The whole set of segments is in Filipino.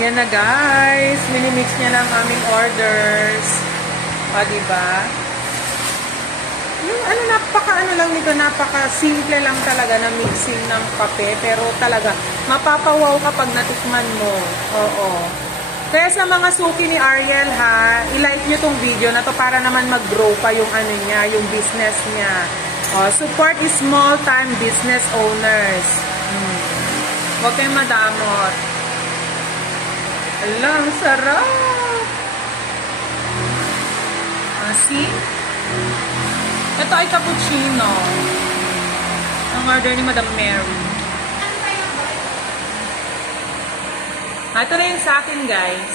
Yan na guys, minimix niya lang aming orders. O, diba? Yung ano, napaka-ano lang nito, napaka-simple lang talaga na mixing ng kape. Pero talaga, mapapawaw kapag natikman mo. Oo. Kaya sa mga suki ni Ariel ha, i-like nyo tong video na to para naman mag-grow pa yung ano niya, yung business niya. O, support small-time business owners. Huwag kayong madamot. Alam, sarap! See? Ito ay cappuccino. Ang order ni Madam Mary. Ito na yung sa akin, guys.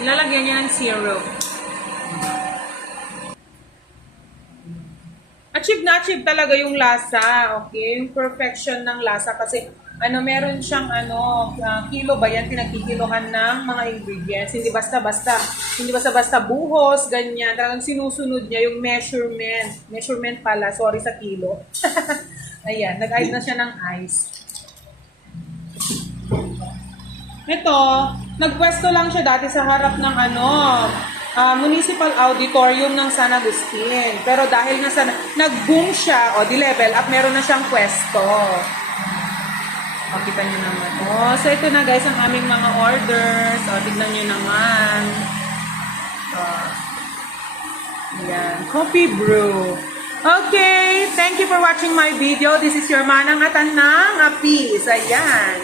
Nilalagyan niya ng syrup. Achieve na achieve talaga yung lasa. Okay? Yung perfection ng lasa. Kasi, meron siyang, kilo ba yan? Pinagkikilohan ng mga ingredients. Hindi basta-basta buhos, ganyan. Talagang sinusunod niya yung measurement. Measurement pala. Sorry sa kilo. Ayan. Nag-add na siya ng ice. Ito, nagpwesto lang siya dati sa harap ng Municipal Auditorium ng San Agustin. Pero dahil nag-boom siya, di-level up, meron na siyang pwesto. Kita nyo naman. So ito na guys ang aming mga orders. Tignan nyo naman. Ayan. Coffee brew. Okay. Thank you for watching my video. This is your Manang Atanang Apis. Ayan.